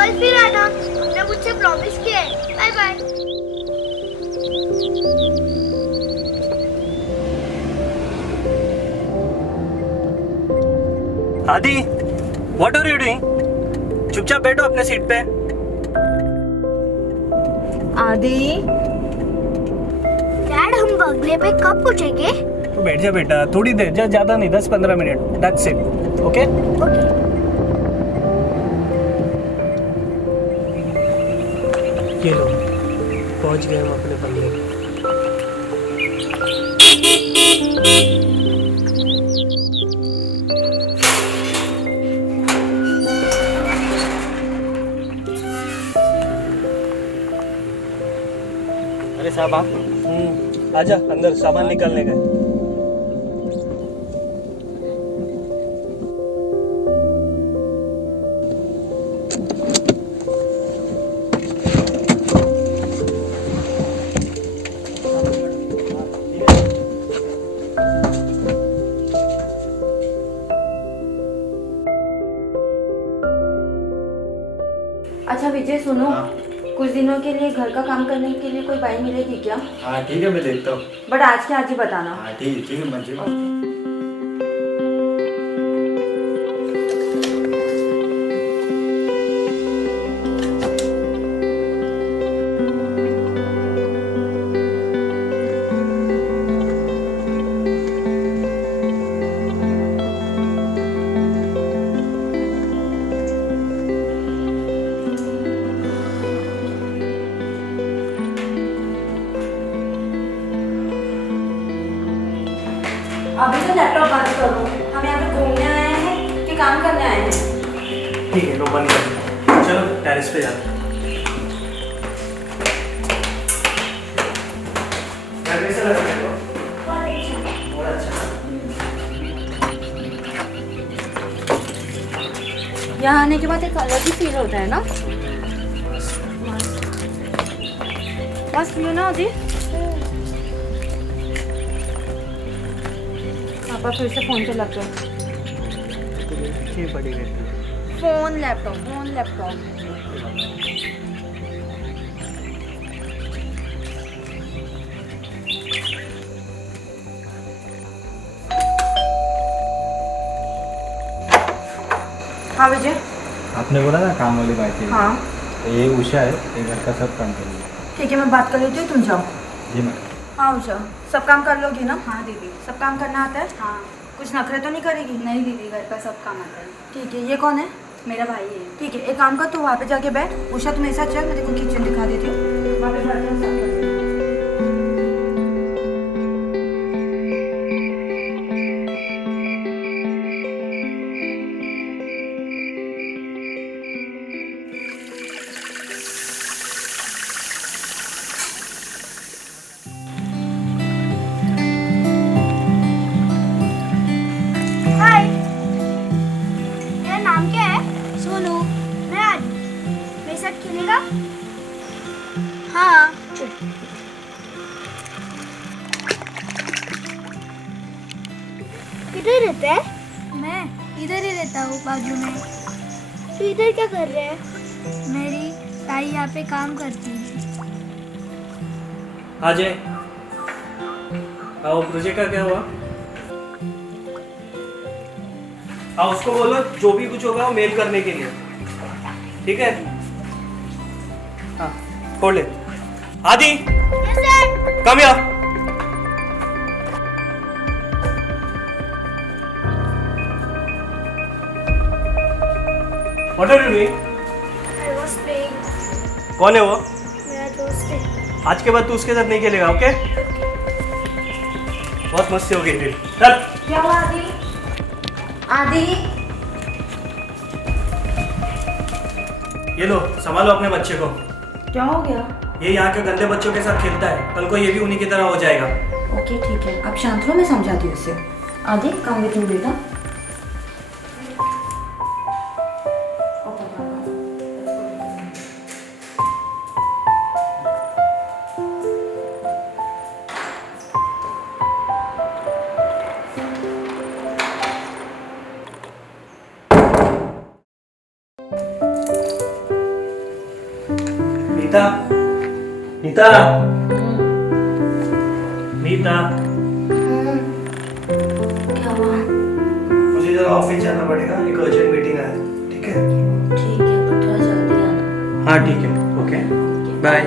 कल फिर आना, तुमने मुझसे प्रॉमिस किया है। Bye bye. Adi, what are you doing? चुपचाप बैठो अपने सीट पे। आदि, डैड हम बगले पे कब पहुंचेंगे? तू बैठ जा बेटा, थोड़ी देर, ज्यादा नहीं, 10-15 minute, that's it. Okay? Okay. ये लो, पहुंच गए हम अपने बंगले पे। अरे साहब आप आजा अंदर, सामान निकालने का है। अच्छा विजय सुनो। हाँ। कुछ दिनों के लिए घर का काम करने के लिए कोई बाई मिलेगी क्या? हाँ ठीक है, मैं देखता हूँ। बट आज के आज ही बताना। हाँ ठीक है मंजू। अभी तो लैपटॉप बंद करो। हम यहाँ पे घूमने आए हैं कि काम करने आए हैं? ठीक है, लो बंद कर। चलो टेरेस पे जाते हैं। घर कैसा लगा तेरे को? बहुत अच्छा। यहाँ आने के बाद एक अलग ही फील होता है ना। बस पियो ना अभी। पापा फिर से फोन पे लग गए। बड़ी रहती है। Phone laptop. हाँ विजय। आपने बोला ना काम वाली बाई थी। हाँ तो ये उषा है, ये घर का सब काम करेगी। ठीक है, मैं बात कर लेती हूँ, तुम जाओ। जी मैम। हाँ उषा, सब काम कर लोगी ना? हाँ दीदी। सब काम करना आता है? हाँ। कुछ नखरे तो नहीं करेगी? नहीं दीदी, घर का सब काम आता है। ठीक है, ये कौन है? मेरा भाई है। ठीक है, एक काम कर, तू वहाँ पे जाके बैठ। उषा तुम ऐसा चल, मैं तेरे को किचन दिखा देती हूँ। वहाँ पे बर्तन साफ कर देती हूँ। हाय, मेरा नाम क्या है? सोनू। मैं आज मेरे साथ खेलेगा? हाँ। किधर रहता है? मैं इधर ही रहता हूँ, बाजू में। तू इधर क्या कर रहे है? मेरी ताई यहाँ पे काम करती है। अजय, आओ, प्रोजेक्ट का क्या हुआ? हाँ, उसको बोलो जो भी कुछ होगा वो मेल करने के लिए, ठीक है? हाँ, खोल ले। Adi, yes sir. Come here. What are you doing? I was playing. कौन है वो? मेरा दोस्त है। आज के बाद तू उसके साथ नहीं खेलेगा, ओके? बहुत मस्ती हो गई थी। चल। क्या हुआ आदि? आदि, ये लो, संभालो अपने बच्चे को। क्या हो गया? ये यहाँ के गंदे बच्चों के साथ खेलता है, कल को ये भी उन्हीं की तरह हो जाएगा। ओके ठीक है, अब शांत रहो, मैं समझाती हूँ उसे। आदि, कम विथ यू बेटा। नीता, नीता, नीता, क्या हुआ? मुझे जरा ऑफिस जाना पड़ेगा, एक अर्जेंट मीटिंग है, ठीक है? ठीक है, पर थोड़ा जल्दी आना। हाँ ठीक है, ओके, बाय।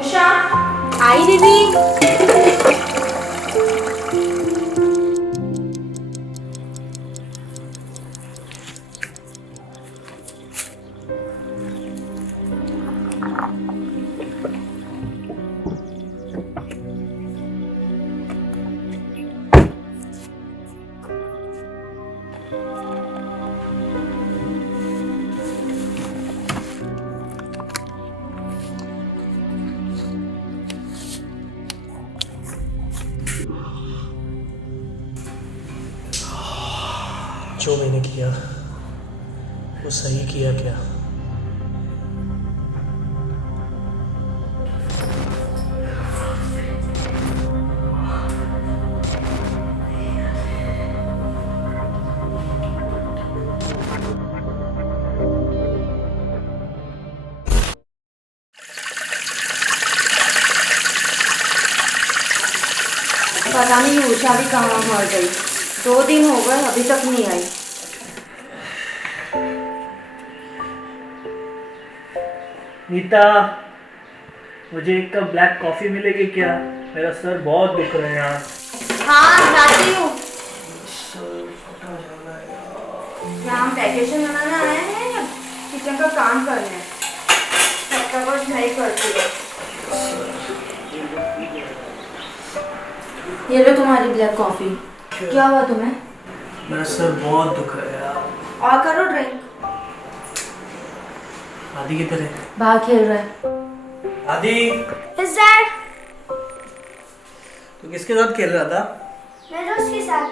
उषा, आई दीदी। जो मैंने किया वो सही किया क्या? पता नहीं उषा भी कहाँ मर गई। 2 दिन हो गए, अभी तक नहीं आई। नीता, मुझे एक कप ब्लैक कॉफी मिलेगी क्या? मेरा सर बहुत दुख रहा है यार। हाँ, लाती हूँ। क्या हम वैकेशन मनाने आए हैं या किचन का काम करने? सबका कुछ नहीं करती है। ये लो तुम्हारी ब्लैक कॉफी। क्या हुआ तुम्हें? मेरा सर बहुत दुख रहा है यार। और करो ड्रिंक। आदि किधर है? बाहर खेल रहा है। आदि, Is that? तू किसके साथ खेल रहा था? मेरे दोस्त के साथ।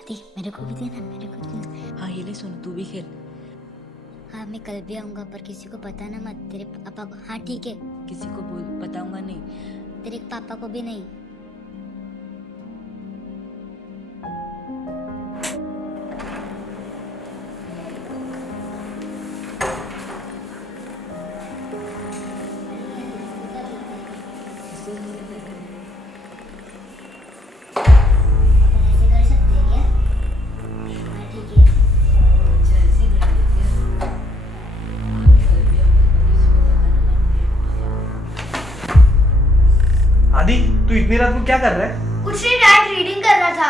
आदि मेरे को भी देना, मेरे को देना। हाँ ये ले सुन, तू भी खेल। हाँ मैं कल भी आऊँगा, पर किसी को बताना मत। तेरे पापा को। हाँ ठीक है, किसी को बताऊंगा नहीं। तेरे पापा को भी नहीं। ऐसे कर सकते हैं क्या? हाँ ठीक है। आदि, तू इतनी रात को क्या कर रहा है? कुछ नहीं डैड, रीडिंग कर रहा था।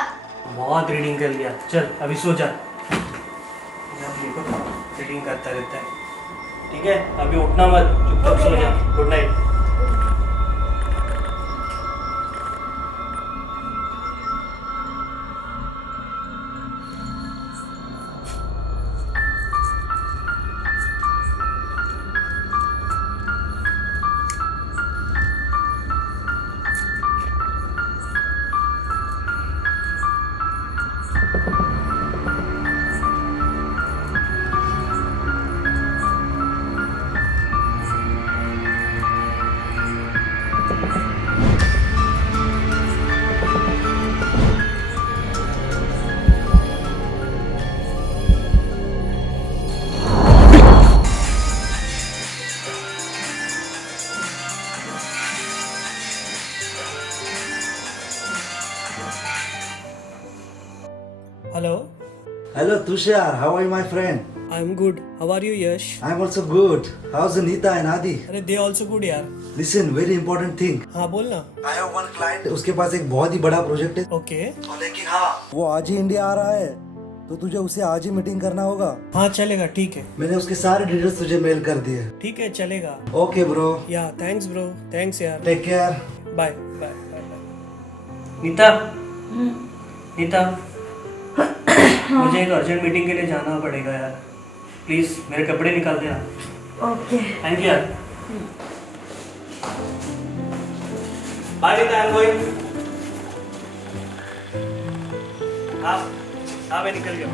बहुत रीडिंग कर लिया, चल अभी सो जा। रीडिंग करता रहता है, ठीक है? अभी उठना मत, चुपचाप सो जा। Good night. Hello, Tushar. How are you, my friend? I am good. How are you Yash? I'm also good. How's Anita and Adi? अरे दे ऑल्सो गुड यार. Listen, very important thing. हाँ बोल ना. I have one client. उसके पास एक बहुत ही बड़ा project है. ओके. लेकिन हाँ, वो आज ही इंडिया आ रहा है, तो तुझे उसे आज ही मीटिंग करना होगा. हाँ चलेगा, ठीक है. मैंने उसके सारे डिटेल्स तुझे मेल कर दिए. ठीक है चलेगा. Okay bro. या थैंक्स ब्रो. थैंक्स यार. Take care. Bye bye bye bye. Nita. Nita. मुझे एक अर्जेंट मीटिंग के लिए जाना पड़ेगा यार. प्लीज मेरे कपड़े निकाल देना. ओके. थैंक यू यार. Bye Nita. I am going. हाँ मैं निकल गया.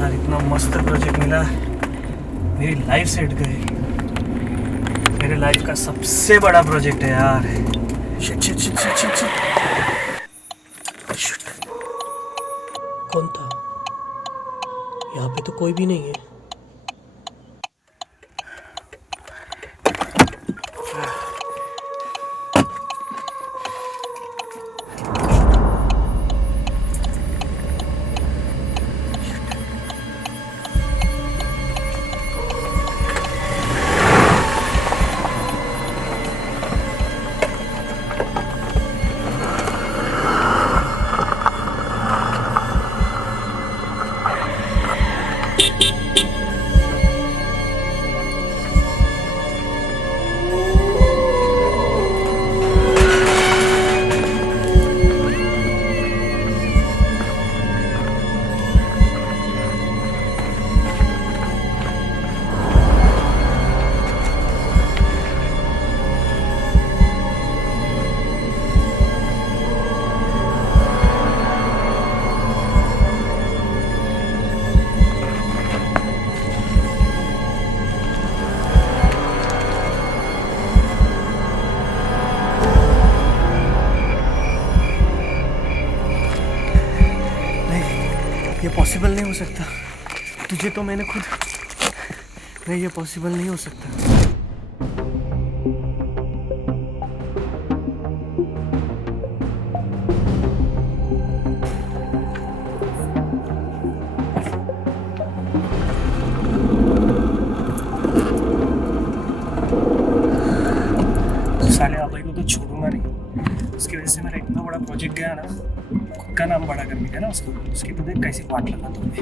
यार इतना मस्त प्रोजेक्ट मिला, मेरी लाइफ सेट गई. मेरे लाइफ का सबसे बड़ा प्रोजेक्ट है यार. Shit shit shit shit shit shit. कौन था? यहाँ पे तो कोई भी नहीं है. ये पॉसिबल नहीं हो सकता. तुझे तो मैंने खुद. नहीं ये पॉसिबल नहीं हो सकता. साले अभय को तो छोड़ूंगा नहीं. उसकी वजह से मेरा इतना बड़ा प्रोजेक्ट गया ना. खुद का नाम बड़ा करने का ना उसको. उसकी तो देख कैसी वाट लगा तुमने.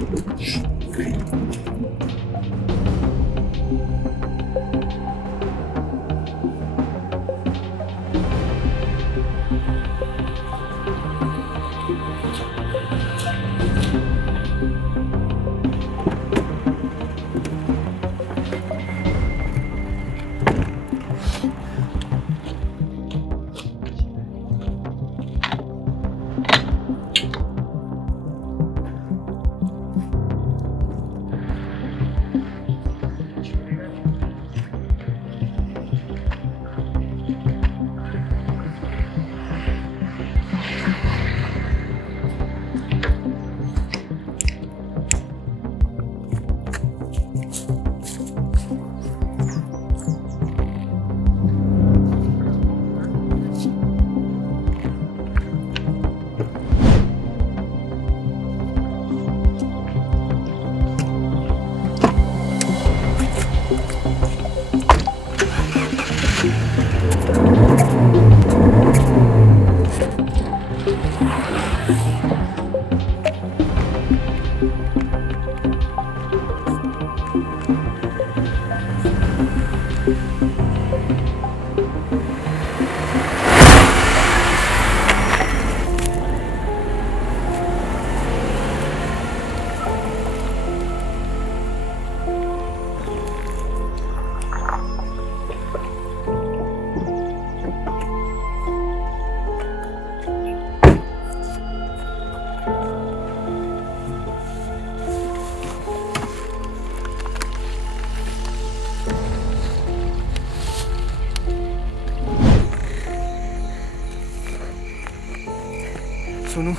सोनू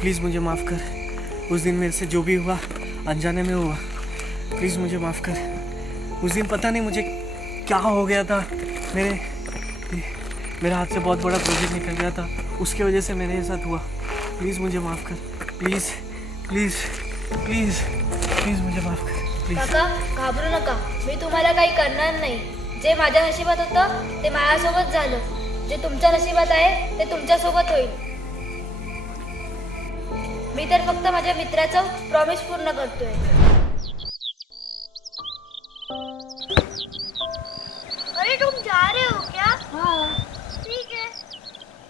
प्लीज़ मुझे माफ़ कर। उस दिन मेरे से जो भी हुआ अनजाने में हुआ, प्लीज़ मुझे माफ़ कर। उस दिन पता नहीं मुझे क्या हो गया था, मेरे हाथ से बहुत बड़ा प्रोजेक्ट निकल गया था, उसके वजह से मेरे साथ हुआ। प्लीज़ मुझे माफ़ कर, प्लीज़ प्लीज़ प्लीज़ प्लीज़ मुझे माफ़ कर प्लीज़। काका घाबरू नका, मी तुम्हाला काही करणार नाही. जे माझ्या नशिबात होतं ते माझ्यासोबत झालं, जे तुमच्या नशिबात आहे ते तुमच्यासोबत होईल. मी तर फक्त माझ्या मित्राचं प्रॉमिस पूर्ण करतोय. अरे तुम जा रहे हो क्या? हाँ. ठीक है,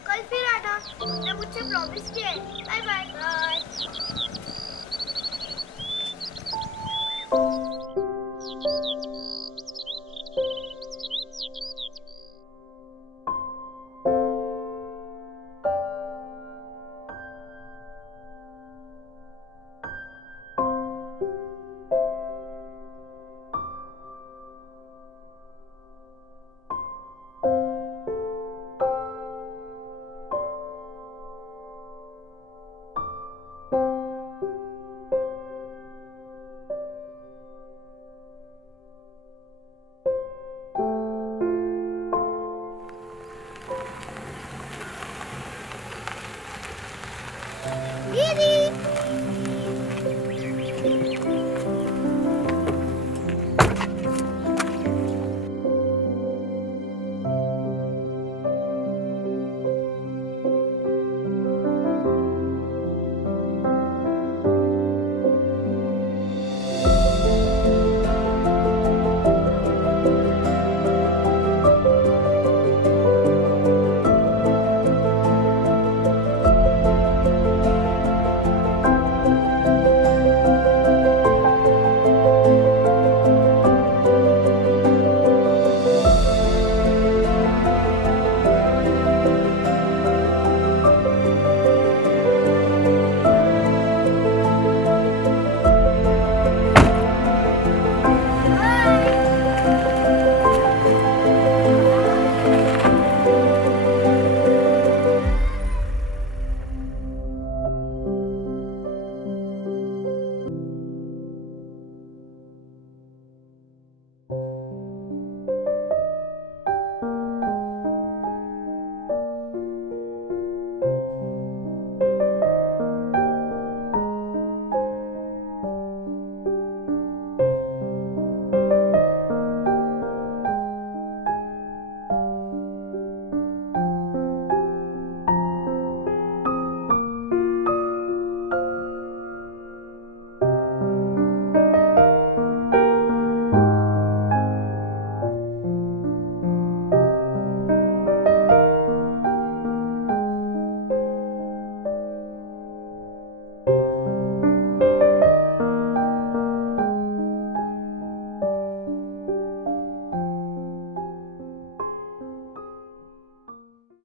कल फिर आना. तुमने मुझसे प्रॉमिस किया है. Bye bye. बाय.